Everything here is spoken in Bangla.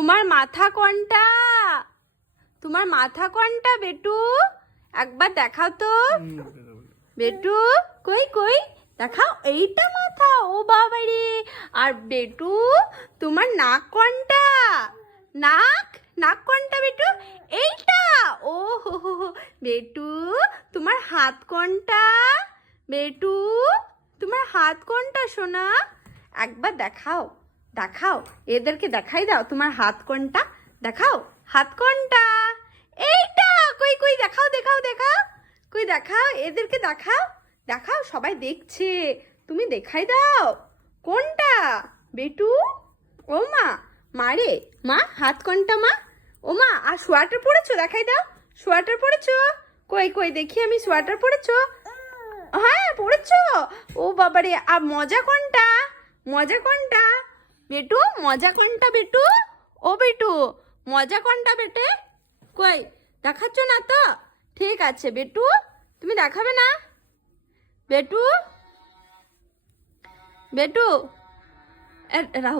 তোমার মাথা কোনটা? তোমার মাথা কোনটা বেটু? একবার দেখাও তো বেটু। কই কই দেখাও, এইটা মাথা। ও বাবা রে। আর বেটু তোমার নাক কোনটা? নাক নাক কোনটা বেটু? এইটা। ও হো হো হো। বেটু তোমার হাত কোনটা? বেটু তোমার হাত কোনটা সোনা? একবার দেখাও দেখাও, এদেরকে দেখাই দাও তোমার হাত কোনটা। দেখাও হাত কোনটা? এইটা। কই কই দেখাও দেখাও দেখাও, কই দেখাও, এদেরকে দেখাও দেখাও, সবাই দেখছে, তুমি দেখাই দাও কোনটা বেটু। ও মা, মারে মা, হাত কোনটা মা? ও মা, আর সোয়েটার পরেছো? দেখাই দাও, সোয়েটার পরেছো? কই কই দেখি আমি, সোয়েটার পরেছো? হ্যাঁ পড়েছো। ও বাবারে। আর মজা কোনটা? মজা কোনটা বেটু? মজা কোনটা বেটু? ও বেটু মজা কোনটা বেটে? কই দেখাচ্ছ না তো? ঠিক আছে বেটু, তুমি দেখাবে না বেটু? বেটু রাহুল